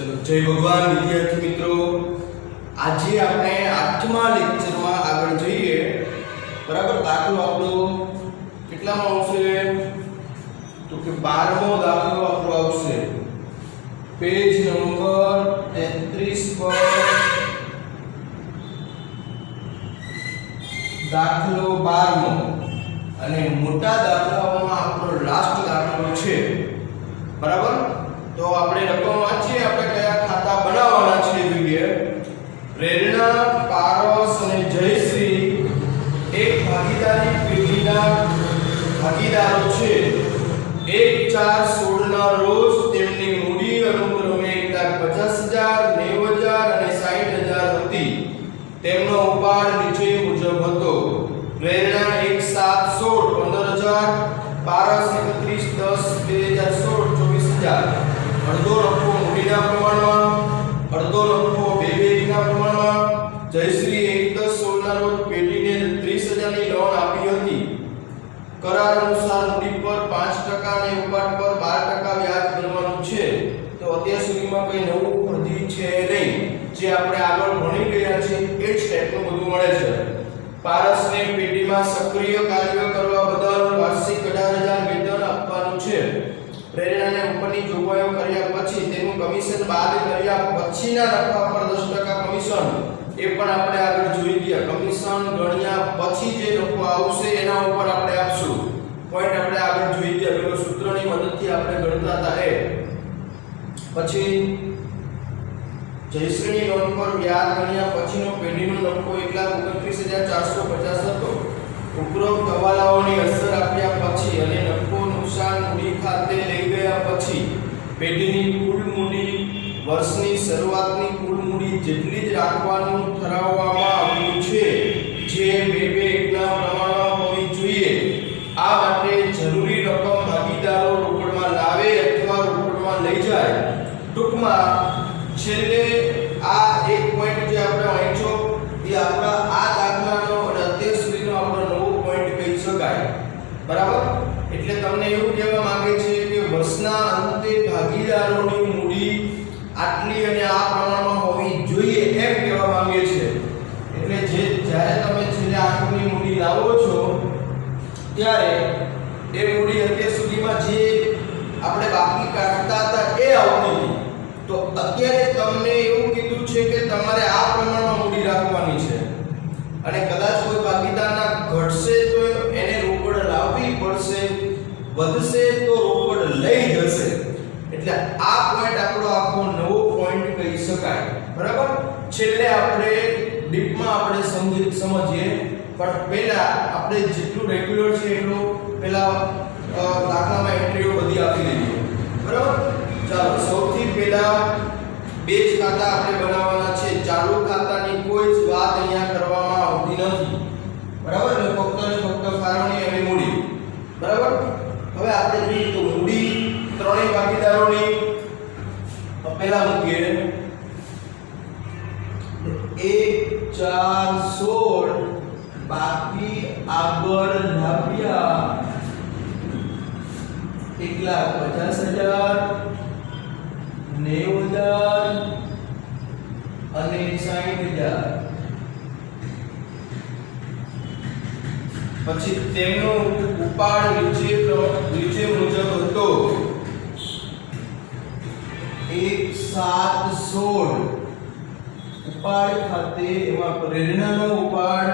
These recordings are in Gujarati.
चलो जय भगवान विद्यार्थी मित्रों, आज આપણે 8મા લેક્ચરમાં આગળ જઈએ। બરાબર, દાખલો આપણો કેટલામાં આવશે? તો કે 12મો દાખલો આપણો આવશે પેજ નંબર 33 પર। દાખલો 12મો અને મોટા દાખલાઓમાં આપણો લાસ્ટ દાખલો છે। બરાબર, તો આપણે રકમ વાંચીએ। આપણે કયા ખાતા બનાવવાના છે જોઈએ। પ્રેરણા, પારસ અને જયશ્રી એક ભાગીદારી પેઢીના ભાગીદારો છે। 1/4/16 ના રોજ તેમની મૂડી અનુક્રમે 1,50,000, 90,000 અને 60,000 હતી। તેમનો ઉપાડ નીચે મુજબ હતો। પ્રેરણા 1/7/16 15,000, પારસ 31/10/2016 24,000। અડધો નફો મૂડીના પ્રમાણમાં, અડધો નફો બેબેજીના પ્રમાણમાં। જયશ્રી 1/10/16 ના રોજ પેઢીને 30,000 ની લોન આપી હતી। કરાર અનુસાર મૂડી પર 5% અને ઉપાડ પર 12% વ્યાજ ભરવાનું છે। તો અત્યાર સુધીમાં કંઈ નવું વધી છે નહીં, જે આપણે આગળ ભણી ગયા છે એ જ ટાઈપનું બધું મળે છે। પારસને પેઢીમાં સક્રિય કાર્ય કરવા બદલ વાર્ષિક 18,000 વેતન આપવાનું છે। પ્રેરણાને ઉપરની જોગવાઈઓ કર્યા પછી તેનું કમિશન બાદ કર્યા પછીના નફા પર 10% કમિશન, એ પણ આપણે આગળ જોઈ ગયા। કમિશન ગણ્યા પછી જે નફો આવશે એના ઉપર આપણે આપશું। પોઈન્ટ આપણે આગળ જોઈ ગયા, પેલો સૂત્રની મદદથી આપણે ગણતા હતા એ। પછી જયશ્રીની લોન પર વ્યાજ ગણ્યા પછીનો પેઢીનો નફો 1,29,450 હતો। ઉપરોક્ત હવાલાઓની અસર આપ્યા પછી અને નફો નુકસાન મૂડી ખાતે લઈ ગયા પછી પેઢીની કુલ મૂડી વર્ષની શરૂઆતની કુલ મૂડી જેટલી જ રાખવાનું ઠરાવવામાં આવ્યું છે, જે 2:1 ના પ્રમાણમાં હોવી જોઈએ। આ માટે જરૂરી રકમ ભાગીદારો રોકડમાં લાવે અથવા રોકડમાં લઈ જાય। ટૂંકમાં છેલ્લે આ એક પોઈન્ટ જે આપણે વાંચ્યો એ આપણા આ દાખલાનો અને અત્યાર સુધીનો આપણો નવો પોઈન્ટ કહી શકાય। બરાબર, એટલે તમને એવું કહેવા માંગે છે કે વર્ષના અંતે ભાગીદારોની મૂડી આટલી અને આ પ્રમાણમાં હોવી જોઈએ એમ કહેવા માંગે છે। એટલે જે જ્યારે તમે છેલ્લે આખરી મૂડી લાવો છો ત્યારે એ મૂડી અત્યાર સુધીમાં જે આપણે બાકી કાઢતા હતા એ આવતી હતી। તો અત્યારે તમને એવું કીધું છે કે તમારે આ પ્રમાણમાં મૂડી રાખવાની છે અને કદાચ કોઈ ભાગીદારના ઘટશે તો એને રોકડ લાવવી પડશે, વધશે તો રોકડ લઈ જશે। એટલે આ પોઈન્ટ આપણો આખો નવો પોઈન્ટ કહી શકાય। બરાબર, છેલ્લે આપણે ડીપમાં આપણે સમજીએ, પણ પહેલા આપણે જેટલું રેગ્યુલર છે એટલું પહેલા દાખલામાં એન્ટ્રીઓ બધી આપી દઈએ। બરાબર, ચાલો સૌથી પહેલા બે જ ખાતા આપણે બનાવવાના છે। ચાલુ ખાતાની કોઈ જ વાત અહીંયા કરવામાં આવતી નથી। બરાબર, એટલે ફક્ત ને ફક્ત ફાળવણી અને મૂડી। બરાબર, હવે આપણે જોઈએ તો મૂડી ત્રણેય ભાગીદારોની પહેલા મૂકીએ 1/4/16 બાકી આગળ લાવ્યા 1,50,000, 90,000 અને 60,000। પછી તેમનો ઉપાડ નીચે મુજબ હતો। 1/7/16 ઉપાડ ખાતે એમાં પ્રેરણાનો ઉપાડ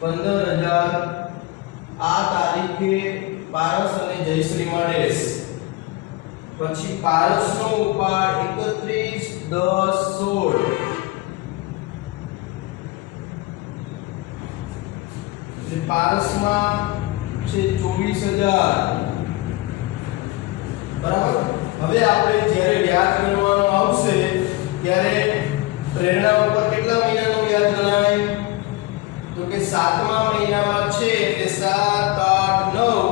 15,000 આ તારીખે પારસ અને જયશ્રી મળેશ। પછી પારસનો ઉપાડ 31/10/16 એટલે પારસમાં છે 24,000। બરાબર, હવે આપણે જ્યારે વ્યાજ ગણવાનું આવશે ત્યારે પ્રેરણા ઉપર કેટલા મહિનાનું વ્યાજ ગણાય? તો કે 7મા મહિનામાં છે એટલે 7, 8, 9,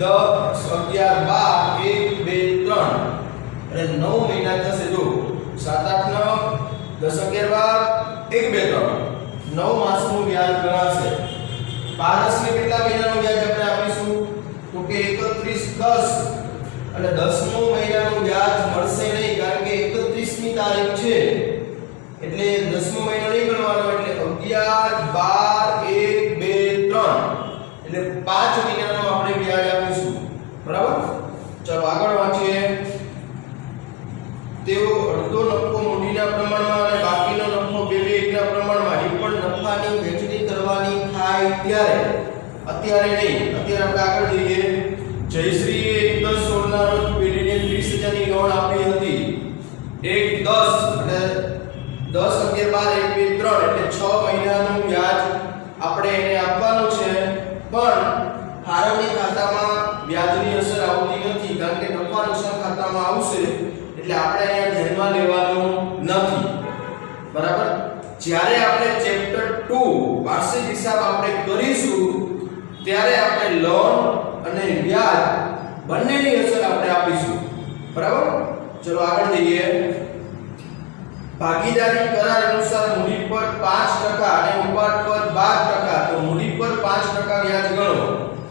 10, 11, 12, 1, 2, 3 એટલે 9 મહિના થશે। જો 7, 8, 9, 10, 11, 12, 1, 2, 3 9 માસનું વ્યાજ ગણાશે। પારસને કેટલા મહિનાનું વ્યાજ આપણે આપીશું? તો કે 31/10 અને 10મો મહિનાનું વ્યાજ મળશે નહીં, કારણ કે વ્યાજની અસર આવતી નથી કારણ કે નફા નુકસાન ખાતામાં આવશે એટલે આપણે અહીંયા ધ્યાનમાં લેવાનું નથી બરાબર જ્યારે આપણે ચેપ્ટર 2 વાર્ષિક હિસાબ આપણે કરીશું ત્યારે આપણે લોન અને વ્યાજ બંનેની અસર આપણે આપીશું બરાબર ચલો આગળ જઈએ ભાગીદારી કરાર અનુસાર મૂડી પર 5% અને ઉપાડ પર 12% તો મૂડી પર 5% વ્યાજ ગણો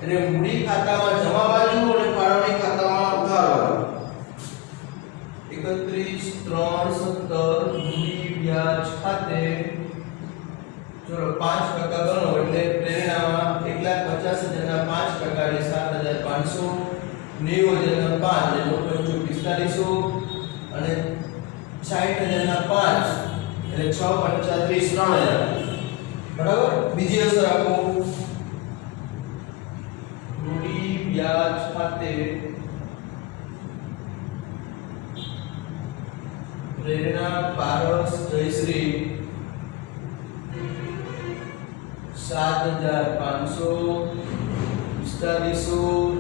એટલે મૂડી ખાતામાં જમા બાજુ અને ફાળવણી ખાતામાં ઉધાર બાજુ 31/3/17 મૂડી વ્યાજ ખાતે ચલો 5% ગણો એટલે પ્રેરણામાં 1,50,000 ના 5% એટલે 7,500 90,000 ના 5 એટલે 45,00 અને 60,000 ના 5 એટલે 6,35 3,000 બરાબર બીજી અસર આપો મૂડી વ્યાજ ખાતે પ્રેરણા પારસ જયશ્રી 7,500 4500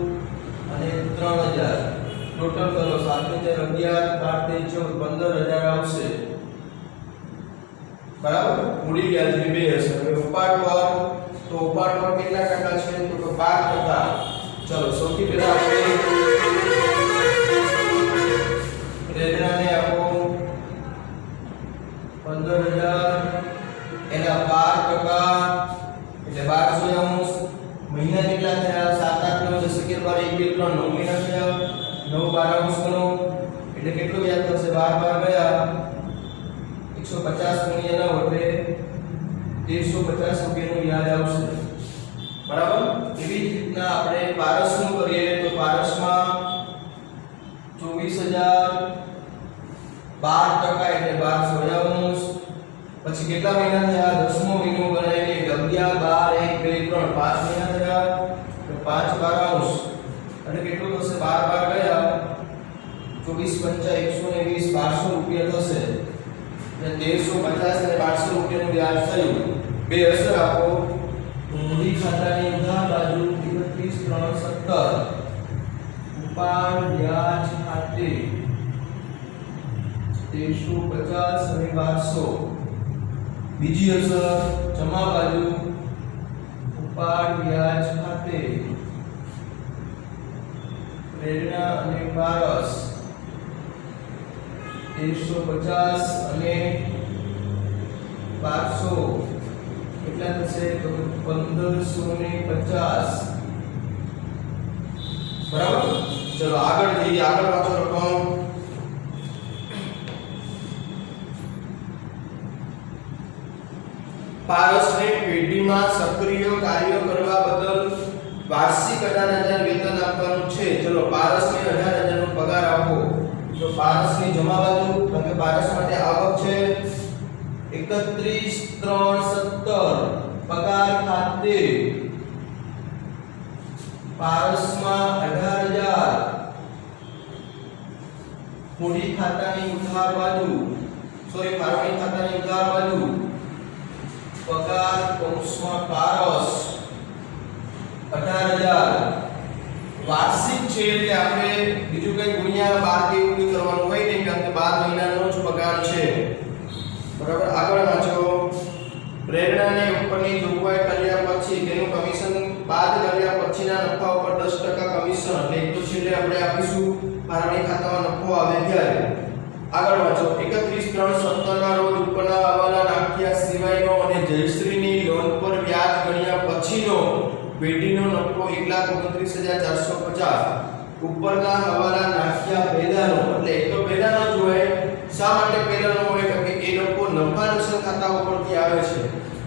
અને 3,000 ટોટલ કરો 7,011 12,14 15,000 આવશે બરાબર મૂડી વ્યાજની બે હશે હવે ઉપાડ પર તો ઉપાડ પર કેટલા ટકા છે તો 12% ચલો સૌથી પહેલા આપણે પ્રેરણાને આપો 15,000 એના 12% એટલે 1200 મહિના કેટલા થયા 7 8 9 10 11 12 1 2 3 9 મહિના થયા 9 12 ગણો એટલે કેટલું વ્યાજ થશે 12 ગયા 150 ગુણ્યા 9 એટલે 1350 રૂપિયાનું વ્યાજ આવશે બરાબર એવી જ રીતના આપણે પારસનું કરીએ તો પારસમાં 24,000 12% એટલે 1250 પછી કેટલા મહિના થયા 10મો મહિનો ગણાવીએ 11 12 1 2 3 5 મહિના થયા તો 5 12 અને કેટલું થશે 12 ગયા 24 5 120 1200 રૂપિયા થશે એટલે 1350 અને 1200 રૂપિયાનું વ્યાજ થયું બે અસર આપો મૂડી ખાતાની ઉધાર બાજુ 31/3/17 ઉપાડ વ્યાજ ખાતે 1350 અને 1200 બીજી અસર જમા બાજુ ઉપાડ વ્યાજ ખાતે પ્રેરણા અને પારસ 1350 અને 1200 કેટલા થશે તો 1550 બરાબર ચલો આગળ જઈએ આગળ વાંચો રકમ પારસને પેઢીમાં સક્રિય કાર્ય કરવા બદલ વાર્ષિક 18,000 વેતન આપવાનું છે ચલો પારસને 18,000 નો પગાર આપો તો પારસની જમા બાજુ કારણ કે પારસ માટે આવક છે 31/3/17 પગાર ખાતે પારસમાં 18,000 મૂડી ખાતાની ઉધાર બાજુ ફાળવણી ખાતાની ઉધાર બાજુ પગાર કૌંસમાં પારસ 18,000 વાર્ષિક છે એટલે આપણે બીજું કઈ ગુણ્યા 12 કે એવું કઈ કરવાનું હોય નહીં કારણ કે 12 મહિનાનો જ પગાર છે બરાબર આગળ વાંચો પ્રેરણાને ઉપરની જોગવાઈ કર્યા પછી તેનું કમિશન બાદ કર્યા પછીના નફા ઉપર 10% કમિશન એટલે એક તો છેલ્લે આપણે આપીશું ફાળવણી ખાતામાં નફો આવે ત્યારે આગળ વાંચો 31/3/17 ના રોજ ઉપરના હવાલા નાખ્યા સિવાયનો અને જયશ્રીની લોન પર વ્યાજ ગણ્યા પછીનો પેઢીનો નફો 1,29,450 ઉપરના હવાલા નાખ્યા પહેલાનો એટલે એ તો પહેલાનો જ હોય શા માટે પહેલાનો હોય કારણ કે એ નફો નફા નુકસાન ખાતા ઉપરથી આવે છે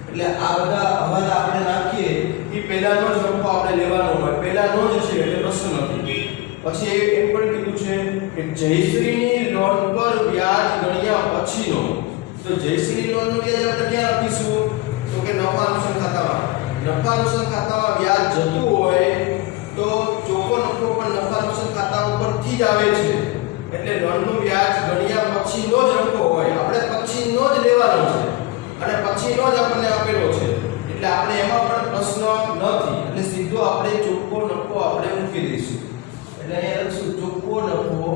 એટલે આ બધા હવાલા આપણે નાખીએ એ પહેલાનો જ નફો આપણે લેવાનો હોય પહેલાનો જ છે એટલે પ્રશ્ન નથી પછી એમ પણ કીધું છે કે જયશ્રીની લોન પર વ્યાજ ગણ્યા પછીનો તો જયશ્રીની લોનનું વ્યાજ આપણે ક્યાં આપીશું તો કે નફા નુકસાન ખાતામાં નફા નુકસાન ખાતામાં વ્યાજ જતું હોય તો ચોખ્ખો નફો પણ નફા નુકસાન ખાતા ઉપરથી જ આવે છે એટલે લોનનું વ્યાજ ગણ્યા પછીનો જ નફો હોય આપણે પછીનો જ લેવાનો છે અને પછીનો જ આપણને આપેલો છે એટલે આપણે એમાં પણ પ્રશ્ન નથી એટલે સીધો આપણે ચોખ્ખો નફો આપણે મૂકી દઈશું એટલે અહીંયા લખશું ચોખ્ખો નફો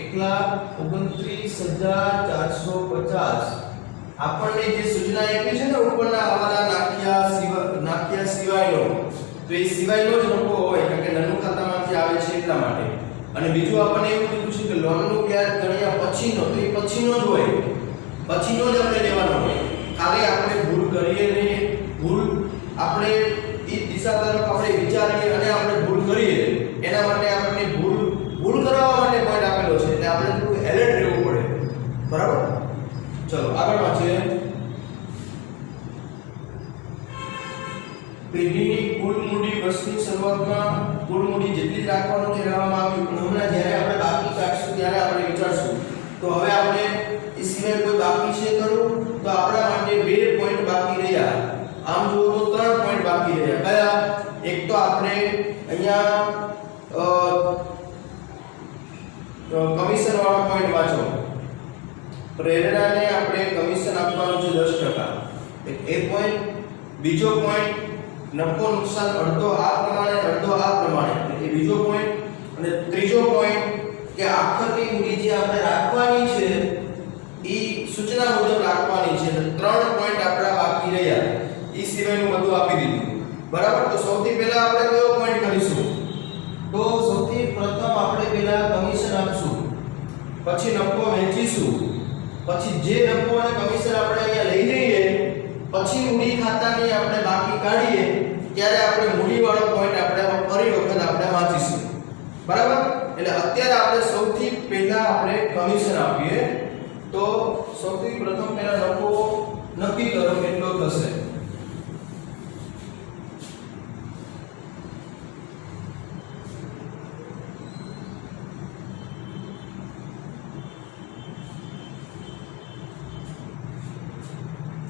એકલા 29,450. આપણને જે સૂચના આપી છે ને ઉપરના આવાના નાખ્યા સિવાયનો, તો એ સિવાયનો જ નફો હોય કારણ કે નાનું ખાતામાંથી આવે છે એટલા માટે. અને બીજું આપણને એવું કીધું છે કે લોનનું વ્યાજ ગણ્યા પછીનો, તો એ પછીનો જ હોય, પછીનો જ આપણે લેવાનો હોય. ખાલી આપણે ભૂલ કરીએ નહીં, ભૂલ આપણે એ દિશા તરફ આપણે વિચારીએ અને આપણે ભૂલ કરીએ એના માટે આપણને ભૂલ કરવા માટે પોઈન્ટ આપેલો છે એટલે આપણે થોડું એલર્ટ રહેવું પડે. બરાબર? ચલો આગળ વાંચીએ. પેઢીની કુલ મૂડી વર્ષની શરૂઆતમાં કુલ મૂડી જેટલી જ રાખવાનું કહેવામાં આવ્યું, પણ હમણાં જ્યારે આપણે બાકી કાઢશું ત્યારે આપણે વિચારશું. તો હવે આપણે એ સિવાય કોઈ બાકી છે ખરું? તો આપણા માટે 2 પોઈન્ટ બાકી રહ્યા. આમ જુઓ તો 3 પોઈન્ટ બાકી રહ્યા. કયા? એક તો આપણે અહીંયા કમિશન વાળો પોઈન્ટ વાંચો. પ્રેરણાને આપણે કમિશન આપવાનું છે 10%. એ પોઈન્ટ. બીજો પોઈન્ટ નફો નુકસાન અડધો આ પ્રમાણે અડધો આ પ્રમાણે, એ બીજો પોઈન્ટ. અને ત્રીજો પોઈન્ટ કે આખરની મૂડી જે આપણે રાખવાની છે એ સૂચના મુજબ રાખવાની છે. 3 પોઈન્ટ આપણા બાકી રહ્યા. એ સિવાયનું બધું આપી દીધું. બરાબર? તો સૌથી પહેલા આપણે કયો પોઈન્ટ કરીશું? તો સૌથી પ્રથમ આપણે પહેલા કમિશન આપશું, પછી નફો વહેંચીશું, પછી જે નફો અને કમિશન આપણે અહીંયા લઈ લઈએ, પછી મૂડી ખાતાની આપણે બાકી કાઢીએ ત્યારે આપણે મૂડી વાળો પોઈન્ટ આપણે ફરી વખત આપણે વાંચીશું. બરાબર? એટલે અત્યારે આપણે સૌથી પહેલા આપણે કમિશન આપીએ. તો સૌથી પ્રથમ પહેલા નફો નક્કી કરો કેટલો થશે.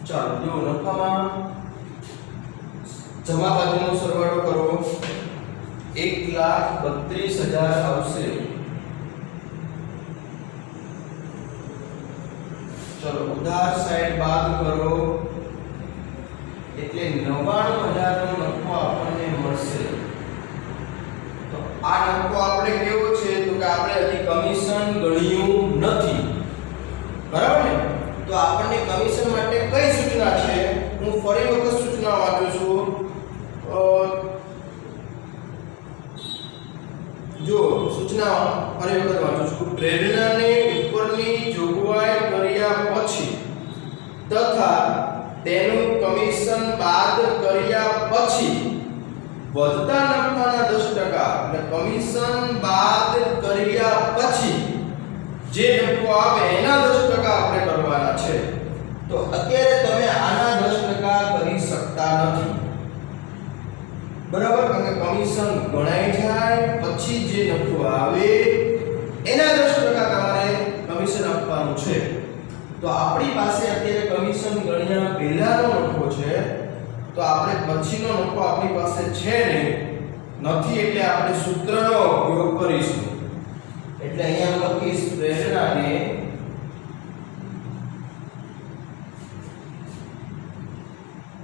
ચાલો જો નફામાં જમા બાજુનો સરવાળો કરો 1,32,000 આવશે. ચલો ઉધાર સાઈડ બાદ કરો એટલે 99,000 નો નફો આપણને મળશે. તો આ નફો આપણે કેવો છે? તો કે આપણે હજી કમિશન ગણ્યું નથી. બરાબર ને? તો આપણને કમિશન માટે કઈ સૂચના છે? હું ફરી વખત સૂચના વાંચું છું. જો સૂચના ફરી વખત વાંચું છું. પ્રેરણાને ઉપરની જોગવાઈ કર્યા પછી તથા તેનું કમિશન બાદ કર્યા પછી વધતા નફાના 10% એટલે કમિશન બાદ કર્યા પછી જે નફો આવે એના 10% આપણે કરવાના છે. તો અત્યારે તમે આના 10% કરી શકતા નથી. બરાબર? કારણ કે કમિશન ગણાઈ જાય પછી જે નફો આવે એના 10% તમારે કમિશન આપવાનું છે. તો આપણી પાસે અત્યારે કમિશન ગણ્યા પહેલાનો નફો છે, તો આપણે પછીનો નફો આપણી પાસે છે નથી એટલે આપણે સૂત્રનો ઉપયોગ કરીશું. એટલે અહીંયા લખીશ પ્રેરણાને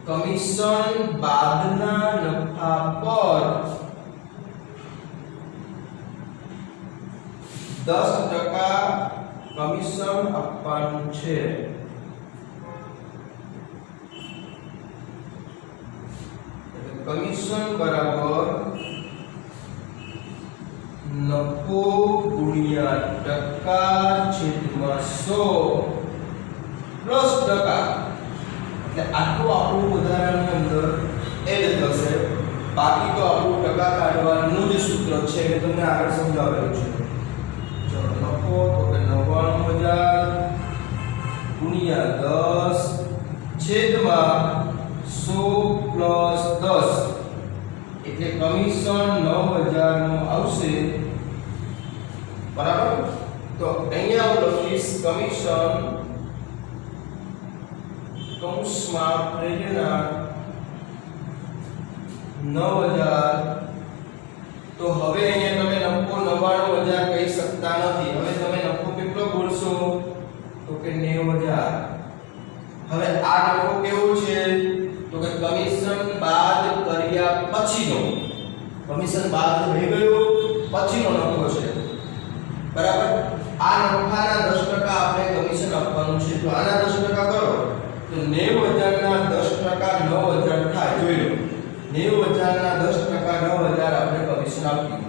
કમિશન બાદના નફા પર 10% કમિશન આપવાનું છે. કમિશન બરાબર નફો ગુણ્યા ટકા છેદમાં 100 પ્લસ ટકા. એટલે આટલું આપણું ઉદાહરણની અંદર એડ થશે. બાકી તો આપણું ટકા કાઢવાનું જ સૂત્ર છે કે તમને આગળ સમજાવેલું છે. ચલો નફો તો કે 99,000 ગુણ્યા 10 છેદમાં 100 પ્લસ 10 એટલે કમિશન 9,000 નું આવશે. બરાબર? તો અહીંયા હું લખીશ કમિશન કૌંસમાં પ્રેરણા 9,000. તો હવે અહીંયા તમે નફો 99,000 કહી શકતા નથી. હવે તમે નફો કેટલો બોલશો? તો કે 90,000. હવે આ નફો કેવો છે? તો કે કમિશન પછીનો કમિશન બાદ થઈ ગયો પછીનો નફો છે બરાબર આ નફાના 10% આપણે કમિશન આપવાનું છે તો આના 10% કરો તો 90000 ના 10% 9000 થાય જોઈ લો 90000 ના 10% 9000 આપણે કમિશન આપ્યું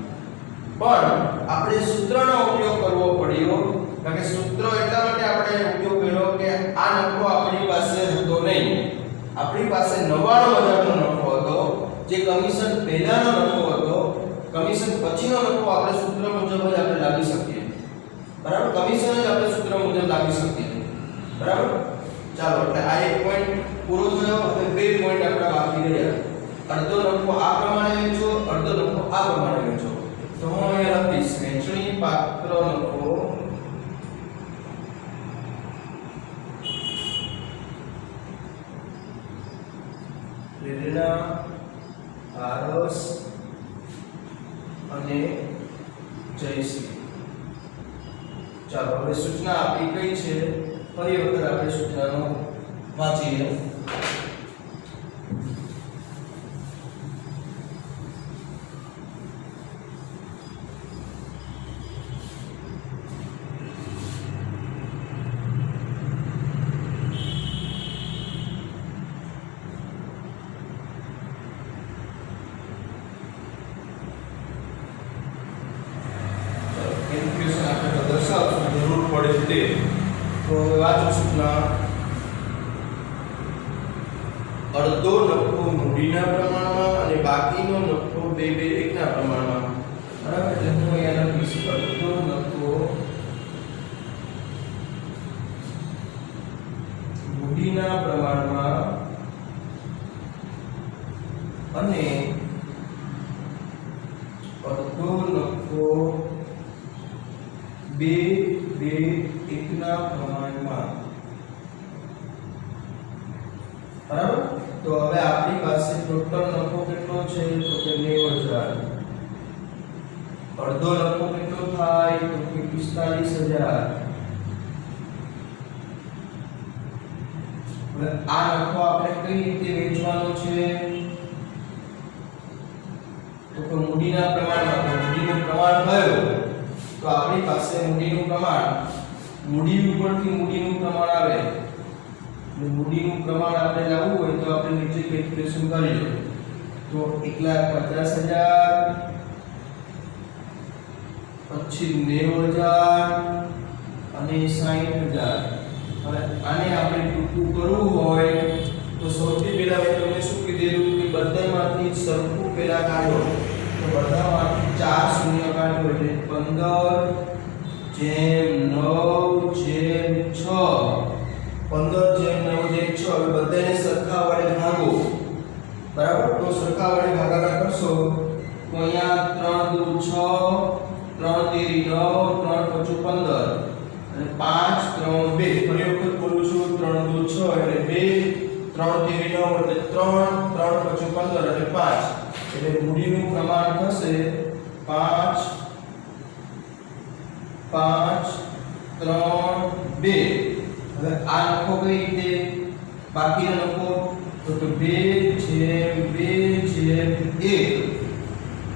પણ આપણે સૂત્રનો ઉપયોગ કરવો પડ્યો કારણ કે સૂત્ર એટલા માટે આપણે ઉપયોગ કર્યો કે આ નફો આપણી પાસે હતો નહીં આપણી પાસે 99000 નો નફો હતો જે કમિશન પહેલાનો નફો હતો કમિશન પછીનો નફો આપણે સૂત્ર મુજબ જ આપણે લાગી શકીએ બરાબર કમિશન જ આપણે સૂત્ર મુજબ લાગી શકીએ બરાબર ચાલો એટલે આ એક પોઈન્ટ પૂરો થયો હવે બે પોઈન્ટ આપણા બાકી રહ્યા અડધો નફો આ પ્રમાણે વેચો અડધો નફો આ પ્રમાણે વેચો તો હું અહીંયા લખીશ વેચણી પાત્ર નફો પ્રેરણા આરસ અને જયશ્રી ચાલો હવે સૂચના આપી કઈ છે ફરી વખત આપણે સૂચનાનો વાંચીએ અડધો નફો મૂડીના પ્રમાણમાં અને બાકીનો નફો 2/1 ના પ્રમાણમાં બરાબર એટલે હું અહીંયા લખીશ અડધો નફો મૂડીના પ્રમાણમાં અને અડધો નફો 2/1 ના પ્રમાણમાં બરાબર તો હવે આપણી પાસે ટોટલ નફો કેટલો છે તો કે 90000 અડધો નફો કેટલો થાય તો કે 45000 હવે આ નફો આપણે કઈ રીતે વેચવાનો છે તો કે મૂડીના પ્રમાણમાં તો મૂડીનું પ્રમાણ કયું તો આપણી પાસે મૂડીનું પ્રમાણ મૂડી ઉપરથી મૂડીનું પ્રમાણ આવે મૂડીનું પ્રમાણ આપણે લાવવું હોય તો આપણે નીચે કેલ્ક્યુલેશન કરીએ તો 1,50,000 પછી 90000 અને 60000 હવે આને આપણે ટૂંકું કરવું હોય તો સૌથી પહેલા મેં તમને શું કીધેલું કે બધામાંથી સરખું પહેલા કાઢો તો બધામાંથી 4 શૂન્ય કાઢો એટલે 15/9/6 15/9/6 હવે બધાને સરખા વડે ભાગો બરાબર તો સરખા વડે ભાગાકાર કરશો તો અહીંયા 3 દુ 6 3 તેરી 9 3 પચું 15 અને 5 3 2 ફરી વખત બોલું છું 3 દુ 6 એટલે 2 3 તેરી 9 એટલે 3 3 પચું 15 એટલે 5 એટલે મૂડીનું પ્રમાણ થશે 5 5 3 2 હવે આ નફો કઈ રીતે બાકીનો નફો તો 2/2/1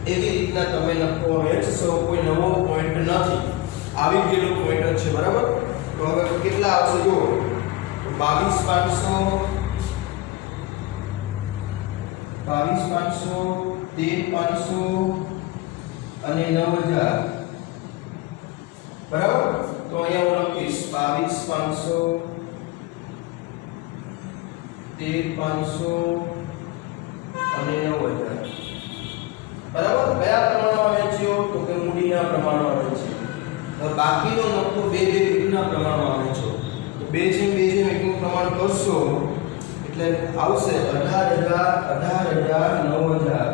એવી રીતના તમે નફો વેચશો કોઈ નવો પોઈન્ટ નથી આવી ગયેલો પોઈન્ટ જ છે બરાબર તો હવે કેટલા આવશે જો 22,500 13,500 અને 9,000 બરાબર તો અહીંયા હું લખીશ 22,500 13,500 અને 9,000 બરાબર કયા પ્રમાણમાં વેચ્યો તો કે મૂડીના પ્રમાણમાં વેચ્યો હવે બાકીનો નફો 2/2 ના પ્રમાણમાં વેચ્યો તો 2/2 નું પ્રમાણ કરશો એટલે આવશે 18,000 અને 9,000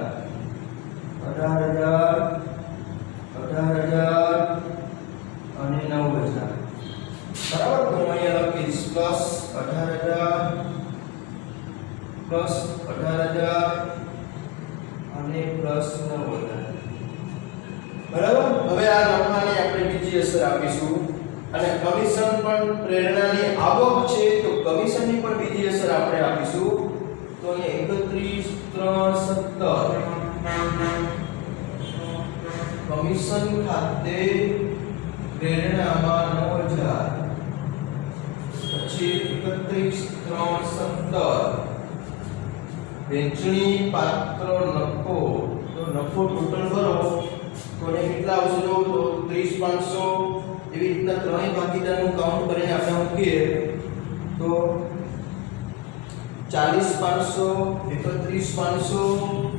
બરાબર તો અહીંયા લખીશ +18,000 અને +9,000 બરાબર હવે આ નફાની આપણે બીજી અસર આપીશું અને કમિશન પણ પ્રેરણાની આવક છે તો કમિશનની પણ બીજી અસર આપણે આપીશું તો અહીંયા 31 3 17 કમિશન ખાતે પ્રેરણામાં 9000 પછી 31 3 17 વેચણી પાત્ર નફો તો નફો ટોટલ કરો તો એને કેટલા આવશે જો તો 30500 એવી રીતના ત્રણેય ભાગીદારનું કાઉન્ટ કરીને આપણે મૂકીએ તો 40500 31500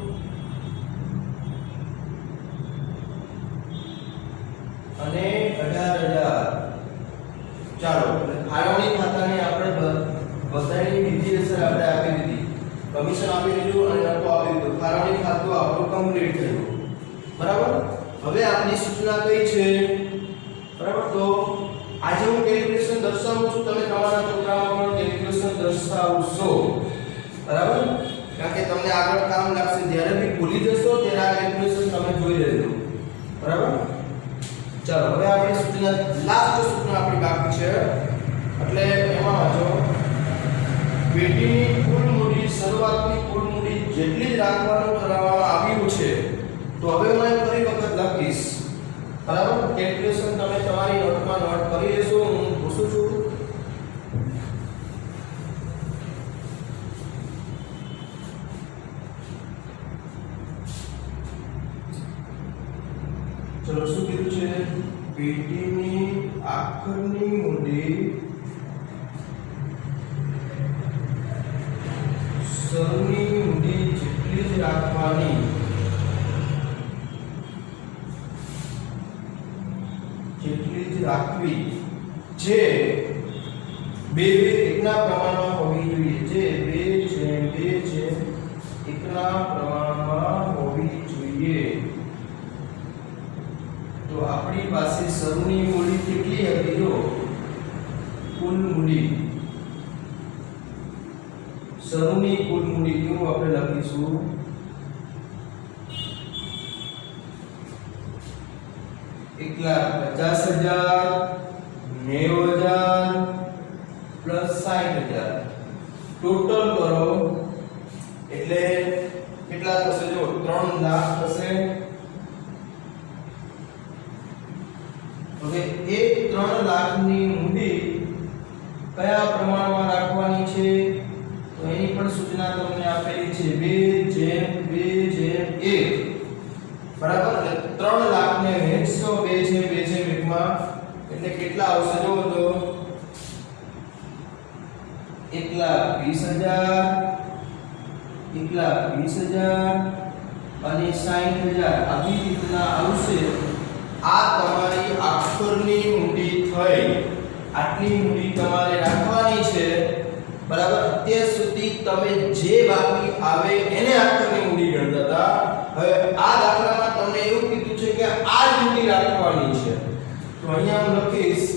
અને 18000 ચાલો ફાળવણી ખાતાને આપણે બધાની બીજી અસર આપણે આપી દીધી કમિશન આપી દીધું અને નફો આપી દીધો ફાળવણી ખાતું આપણું કમ્પ્લીટ થયું બરાબર હવે આપની સૂચના કઈ છે બરાબર તો આજે હું કેલ્ક્યુલેશન દર્શાવું છું તમે તમારા ચોપડામાં પણ કેલ્ક્યુલેશન દર્શાવશો બરાબર કારણ કે તમને આગળ કામ લાગશે જ્યારે બી ભૂલી જશો ત્યારે આ કેલ્ક્યુલેશન તમે જોઈ લેજો બરાબર ચાલો હવે આપણે સૂચના લાસ્ટ સૂચના આપણી બાકી છે એટલે એમાં વાંચો પેઢીની કુલ મૂડી શરૂઆતની કુલ મૂડી જેટલી જ રાખવાનું કરાવવામાં આવ્યું છે તો હવે હું ફરી વખત લખીશ બરાબર કેલ્ક્યુલેશન તમે તમારી નોટમાં નોટ કરી લેશો હું પૂછું છું ચલો શું કીધું છે પેઢીની આખરની મૂડી શરૂની મૂડી જેટલી જ રાખવાની રાખવી જે 2:1 ના પ્રમાણમાં હોવી જોઈએ જે 2:2 ના પ્રમાણમાં હોવી જોઈએ તો આપણી પાસે શરૂની મૂડી કેટલી હતી જો કુલ મૂડી શરૂની કુલ મૂડી કેવું આપણે લખીશું 1,50,000 90,000 પ્લસ 60,000 ટોટલ કરો એટલે કેટલા થશે જો 3 લાખ થશે હવે એ 3 લાખની મૂડી કયા પ્રમાણમાં રાખવાની છે તો એની પણ સૂચના તમને આપેલી છે 2:2:1 બરાબર 3 લાખને વહેંચશો 2:2 માં એટલે કેટલા આવશે જો તો 1,20,000 અને 60,000 આવી રીતના આવશે આ તમારી આખરની મૂડી થઈ આટલી મૂડી તમારે રાખવાની છે બરાબર અત્યાર સુધી તમે જે બાકી આવે એને આખરની મૂડી ગણતા હતા હવે આ દાખલામાં તમને એવું કીધું છે કે આ જ મૂડી રાખવાની છે તો અહીંયા હું લખીશ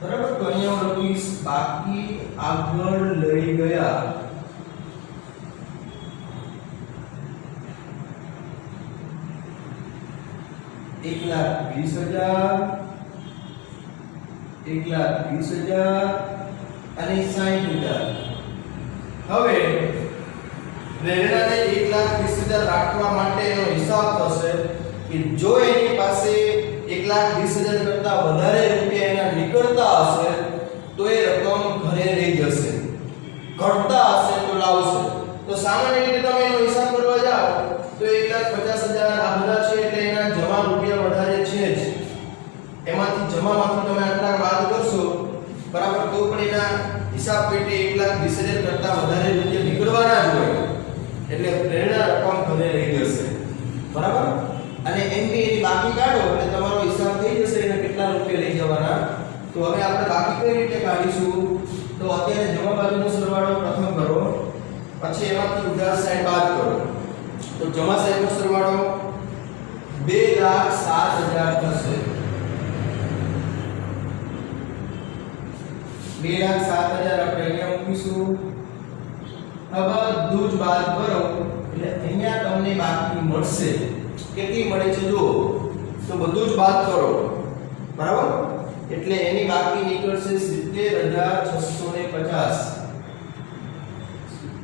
બરાબર તો અહીંયા હું લખીશ બાકી આગળ લઈ ગયા 1,20,000 અને 60,000 હવે પ્રેરણાને 1,20,000 રાખવા માટેનો હિસાબ થશે કે જો એની પાસે 1,20,000 કરતા વધારે રૂપિયા એના નીકળતા હશે તો એ રકમ ઘરે લઈ જશે ઘટતા હશે તો લાવશે તો સામાન્ય રીતે તમે એનો હિસાબ કરવા જાઓ તો 1,50,000 આ બધા છે એટલે એના જમા રૂપિયા વધારે છે જ એમાંથી જમામાંથી તમે આટલા બાદ કરશો બરાબર તો પણ એના હિસાબ પેટે 1,20,000 કરતા વધારે રૂપિયા નીકળવાના જ હોય એટલે પ્રેરણા રકમ ઘરે લઈ જશે બરાબર અને એમની એની બાકી કાઢો એટલે તમારો હિસાબ થઈ જશે એને કેટલા રૂપિયા લઈ જવાના તો હવે આપણે બાકી કઈ રીતે કાઢીશું તો અત્યારે જમા બાજુનો સરવાળો પ્રથમ કરો પછી એમાંથી ઉધાર સાઈડ બાદ કરો તો જમા સાઈડનો સરવાળો 2,07,000 થશે 2,07,000 આપણે અહીંયા મૂકીશું હવે બધું જ બાદ કરો એટલે અહીંયા તમને બાકી મળશે કેટલી મળે છે જો તો બધું જ બાદ કરો, બરાબર? એટલે એની બાકી નીકળશે 70650.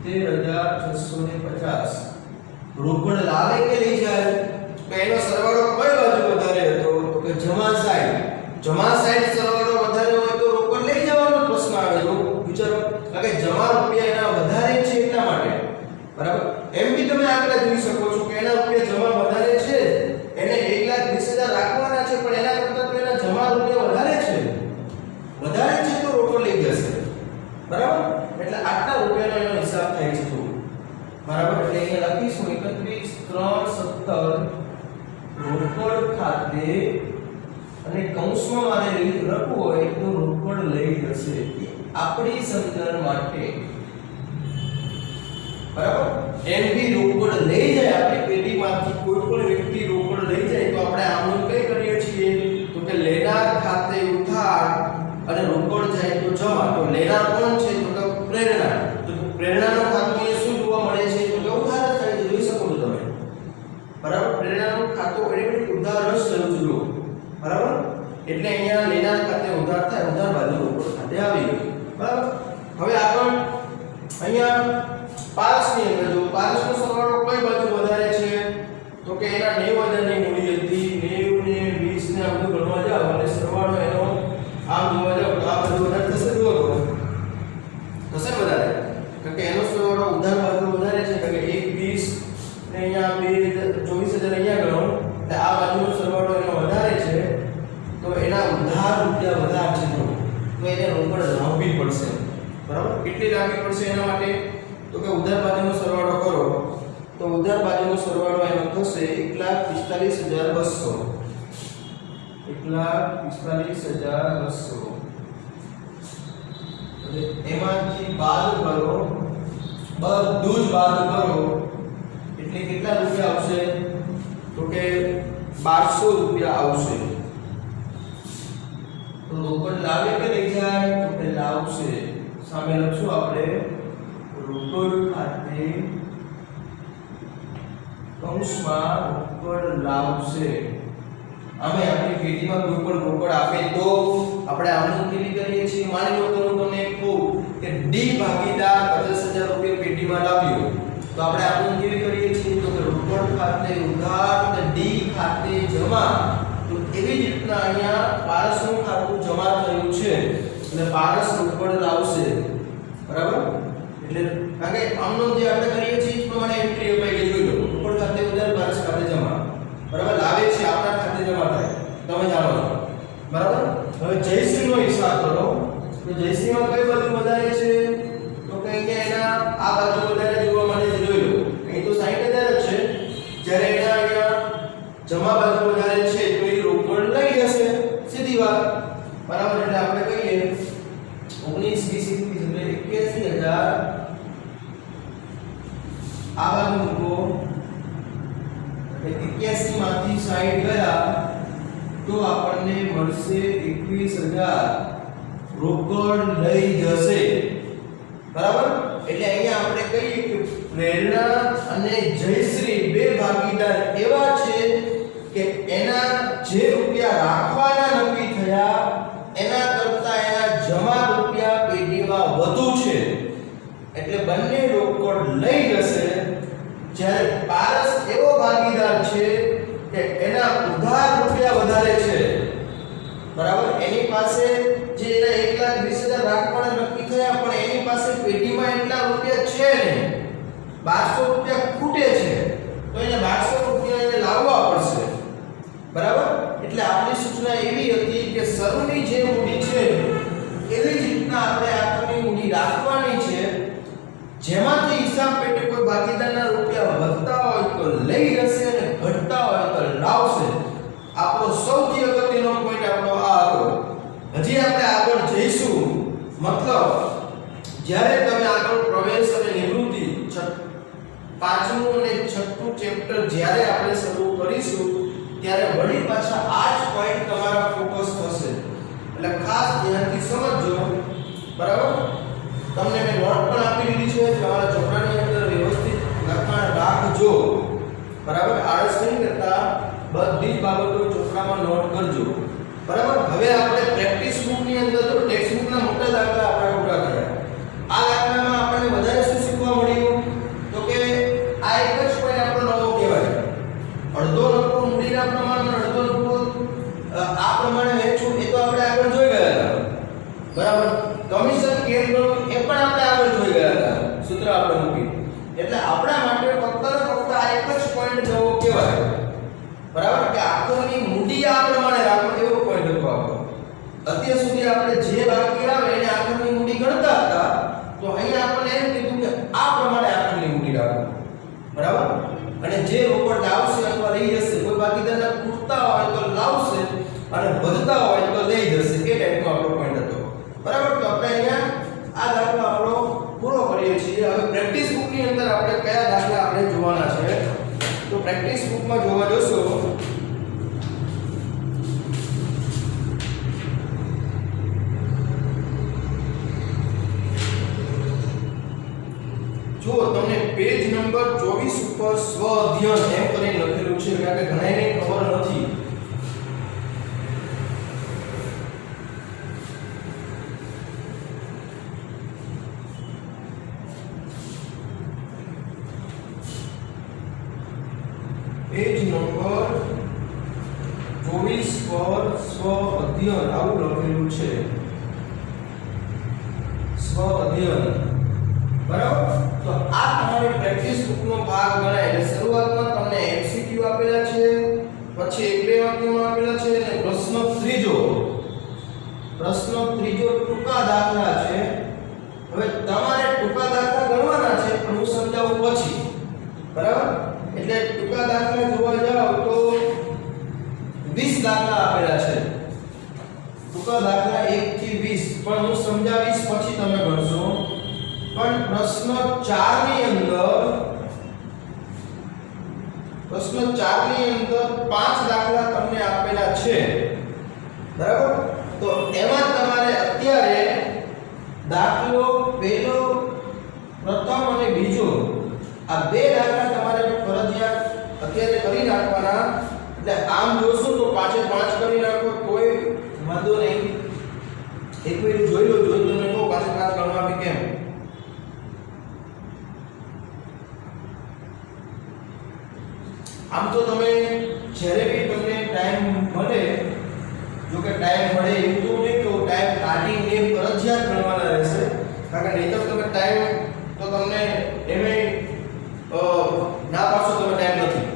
70650. રોકડ લાવે કે લઈ જાય? તો એનો સરવાળો કઈ બાજુ વધારે હતો? તો કે જમા સાઈડ. જમા સાઈડ સરવાળો વધારે હોય તો રોકડ લઈ જવાનો પ્રશ્ન આવે. તો વિચારો કે જમા રૂપિયા એના વધારે છે એટલા માટે, બરાબર? એમ બી તમે આગળ જોઈ શકો છો કે એના રૂપિયા જમા વધારે છે, એને 1,20,000 રાખવાના છે, પણ એના કરતા તો એના જમા રૂપિયા વધારે છે તો રોકડ લઈ જશે, બરાબર? એટલે આટલા રૂપિયાનો એનો હિસાબ થાય છે, બરાબર? એટલે અહીંયા લખીશું 31,3,17 રોકડ ખાતે, અને કૌંસમાં મારે લખવું હોય તો રોકડ લઈ જશે. આપણી સમજણ માટે, બરાબર? એમ બી રોકડ લઈ જાય, આપણી પેઢીમાંથી કોઈ પણ વ્યક્તિ રોકડ લઈ જાય તો આપણે આમનું કઈ કરીએ છીએ? તો કે લેનાર ખાતે ઉધાર અને રોકડ જાય તો જમા. તો લેનાર કોણ છે? તો કે પ્રેરણા. તો પ્રેરણાનું ખાતું એ શું જોવા મળે છે? તો કે ઉધાર જ થાય છે, જોઈ શકો છો તમે, બરાબર? પ્રેરણાનું ખાતું એટલે ઉધાર જ થયું છે, બરાબર? એટલે અહીંયા લેનાર ખાતે ઉધાર થાય, ઉધાર બાજુ રોકડ ખાતે આવી ગયું, બરાબર? હવે આગળ અહીંયા પારસની અંદર જો પારસનો સરવાળો કઈ બાજુ વધારે છે? તો કે એના 90,000 ની મૂડી હતી, 90 ને 20 ને આ બધું ગણવા જાવ અને સરવાળો એનો આમ જોવા જાવ તો આ બાજુ વધારે થશે. જુઓ તો થશે વધારે, કારણ કે એનો સરવાળો ઉધાર બાજુ વધારે છે, કારણ કે 1,20 ને અહીંયા 24,000 અહીંયા ગણો એટલે આ બાજુનો સરવાળો એનો વધારે છે, તો એના ઉધાર રૂપિયા વધારે છે, તો એને રોકડ લાવવી પડશે, બરાબર? કેટલી લાવવી પડશે એના માટે? તો કે ઉધાર બાજુનો સરવાળો કરો તો ઉધાર બાજુનો સરવાળો એનો થશે 1,45,200. 1,45,200. એટલે એમાંથી બાદ કરો, બધું જ બાદ કરો એટલે કેટલા રૂપિયા આવશે? તો કે 1200 રૂપિયા આવશે. તો રોકડ લાવે કે લઈ જાય? તો કે લાવશે. સામે લખશું આપણે રોકડ ખાતે કૌંસમાં રોકડ લાવશે. આમે આપણી પેઢીમાં કોઈ પણ રોકડ આપે તો આપણે આમનું કેવી કરીએ છીએ? માની લો કે હું તમને કહું કે ડી ભાગીદાર 50,000 રૂપિયા પેઢીમાં લાવ્યો, તો આપણે આમનું કેવી કરીએ છીએ? તો કે રોકડ ખાતે ઉધાર અને ડી ખાતે જમા. તો એવી જ રીતના અહીંયા પારસનું ખાતું જમા થયું છે એટલે પારસ રોકડ લાવશે, બરાબર? એટલે કારણ કે આમનો જે આપણે કરીએ છીએ એ પ્રમાણે એન્ટ્રી અપાઈ ગઈ. જોઈ લો, રોકડ ખાતે ઉધાર, પારસ ખાતે જમા, બરાબર? લાવે છે આપણા ખાતે જમા થાય, તમે જાણો છો, બરાબર? હવે જયશ્રીનો હિસાબ કરો તો જયશ્રીમાં કઈ બાજુ વધારે છે? તો કે અહીંયા એના આ બાજુ વધારે જોવા મળે છે. જોઈ લો, અહીં તો 60,000 જ છે, જ્યારે એના અહીંયા જમા બાજુ વધારે છે તો એ રોકડ લઈ જશે, સીધી વાત, બરાબર? એટલે આપણે કહીએ 19, 20, 81,000 આ બાજુ મૂકો, 81 માંથી 60 ગયા તો આપણને મળશે 21,000 રોકડ લઈ જશે, બરાબર? એટલે અહીંયા આપણે કહીએ કે પ્રેરણા અને જયશ્રી બે ભાગીદાર એવા છે કે એના જે રૂપિયા રાખવાના નક્કી થયા એના કરતા એના જમા રૂપિયા પેઢીમાં વધુ છે, એટલે બંને રોકડ લઈ જશે. જ્યારે પારસ એવો ભાગીદાર છે કે એના ઉધાર રૂપિયા વધારે છે, બરાબર? એની પાસે જે એના 1,20,000 રાખવાના નક્કી થયા પણ એની પાસે પેઢીમાં એટલા રૂપિયા છે નહીં, 1200 રૂપિયા ખૂટે છે, તો એને 1200 રૂપિયા એને લાવવા પડશે, બરાબર? એટલે આપણી સૂચના એવી હતી કે સર્વની જે મૂડી છે એવી જ રીતના આપણે આખરી મૂડી રાખવાની છે, જેમાંથી હિસાબ પેટે કોઈ ભાગીદારના રૂપિયા વધતા હોય તો લઈ જશે અને ઘટતા હોય તો લાવશે. આપણો સૌથી અગત્યનો પોઈન્ટ આપણો આ હતો. હજી આપણે આગળ જઈશું, મતલબ જ્યારે તમે આગળ પ્રવેશ અને નિવૃત્તિ પાંચમું અને છઠ્ઠું ચેપ્ટર જ્યારે આપણે શરૂ કરીશું ત્યારે વળી પાછા આ જ પોઈન્ટ તમારા ફોકસ થશે, એટલે ખાસ ધ્યાનથી સમજજો, બરાબર? તમને મેં નોટ પણ આપી દીધી છે, તમારા ચોપડાની અંદર વ્યવસ્થિત લખાણ રાખજો, બરાબર? આળસ નહીં કરતા, બધી જ બાબતો ચોપડા નોટમાં નોટ કરજો બરાબર। હવે આપણે પ્રેક્ટિસ બુક ની અંદર જો ટેક્સ્ટ બુક ના મોટા દાખલા આપણે ઉભા કર્યા। આ દાખલામાં આપણને વધારે શું શીખવા મળ્યું તો કે આ એક જ પોઈન્ટ આપણો નવો કહેવાય। અડધો નફો મૂડીના પ્રમાણમાં અડધો નફો આ પ્રમાણે વેચવું એ તો આપણે આગળ જોઈ ગયા હતા બરાબર। કમિશન કેમ કરવું એ પણ આપણે આગળ જોઈ ગયા હતા, સૂત્ર આપણે મૂકી। એટલે આપણા માટે ફક્ત ને ફક્ત આ એક જ પોઈન્ટ નવો કહેવાય બરાબર કે આખોની મૂડી આ પ્રમાણે રાખો એવો પોઈન્ટ હતો આપણો। અત્યાર સુધી આપણે જે બાકી આવે એને આખોની મૂડી ગણતા હતા, તો અહીંયા આપણને એમ કીધું કે આ પ્રમાણે આખોની મૂડી રાખો બરાબર। અને જે રોકડ લાવશે અથવા લઈ જશે, કોઈ બાકીદારના પૂરતા હોય તો લાવશે અને વધતા હોય તો લઈ જશે, એ ટાઈપનો આપણો પોઈન્ટ હતો બરાબર। તો આપણે અહીંયા આ દાખલો આપણો પૂરો કરીએ છીએ। હવે પ્રેક્ટિસ બુક ની અંદર આપણે કયા દાખલા આપણે જોવાના છે તો પ્રેક્ટિસ બુકમાં જોવા જોશો જો તમને પેજ નંબર 24 ઉપર સ્વ અધ્યયન એમ કરીને લખેલું છે, કારણ કે ઘણાને ખબર નથી। પેજ નંબર 24 પર સ્વ અધ્યયન આવું લખેલું છે, સ્વ અધ્યયન બરાબર। તો આ તમારી પ્રેક્ટિસ બુકનો ભાગ ગણાય। એટલે શરૂઆતમાં તમને એમસીક્યુ આપેલા છે, પછી એક બે વાક્યોમાં આપેલા છે અને પ્રશ્ન ત્રીજો ટૂંકા દાખલા છે। હવે તમારે ટૂંકા દાખલા ગણવાના છે પણ હું સમજાવું પછી બરાબર। એટલે ટૂંકા દાખલા જોવા જાવ તો 20 દાખલા આપેલા છે, ટૂંકા દાખલા 1 થી 20, પણ હું સમજાવીશ પછી તમે ગણશો। પણ પ્રશ્ન 4 ની અંદર 5 દાખલા તમને આપેલા છે બરાબર। તો એમાં તમારે અત્યારે દાખલો પહેલો, પ્રથમ અને બીજો આ બે દાખલા તમારે ફરજિયાત અત્યારે કરી નાખવાના। એટલે આમ જોશો તો 5 એ 5 કરી નાખો કોઈ વાંધો નહીં। એક મિનિટ જોઈ લો, જોઈ તમને કહો 5 એ 5 ગણવા બી કેમ। આમ તો તમે જ્યારે બી તમને ટાઈમ મળે, જો કે ટાઈમ મળે એવું તો નહીં કે ટાઈમ કાઢીને ફરજિયાત ગણવાના રહેશે, કારણ કે નહીંતર તમે ટાઈમ તો તમને એમે ના પાછો તમે ટાઈમ નથી,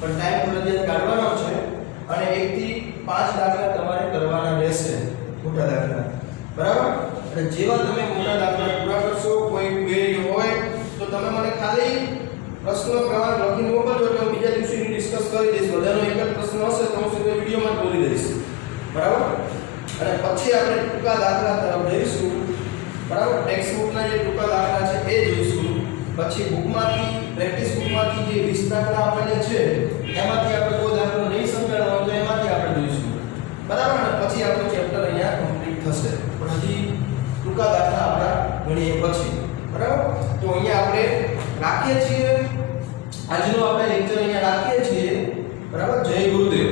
પણ ટાઈમ ફરજિયાત કાઢવાનો છે અને 1 થી 5 દાખલા તમારે કરવાના રહેશે, મોટા દાખલા બરાબર। અને જેવા તમે મોટા દાખલા પૂરા કરશો, કોઈ ક્વેરી હોય તો તમે મને ખાલી પ્રશ્નો ક્રમાંક લખીને મોકલજો, એટલે હું બીજા દિવસે ડિસ્કસ કરી દઈશ। બધાનો એક જ પ્રશ્ન હશે તો હું સીધો વિડીયોમાં જ બોલી દઈશ બરાબર। અને પછી આપણે ટૂંકા દાખલા તરફ જઈશું બરાબર। ટેક્સ્ટ બુકના જે ટૂંકા દાખલા છે એ જોઈશું, પછી બુકમાંથી પ્રેક્ટિસ બુકમાંથી જે 20 દાખલા આપેલા છે એમાંથી આપણે કોઈ દાખલો નહીં સમજાણો હોય તો એમાંથી આપણે જોઈશું બરાબર। અને પછી આપણું ચેપ્ટર અહીંયા કમ્પ્લીટ થશે, પણ હજી ટૂંકા દાખલા આપણા ગણીએ પછી બરાબર। તો અહીંયા આપણે રાખીએ છીએ, આજનો આપણે લેક્ચર અહીંયા રાખીએ છીએ બરાબર। જય ગુરુદેવ।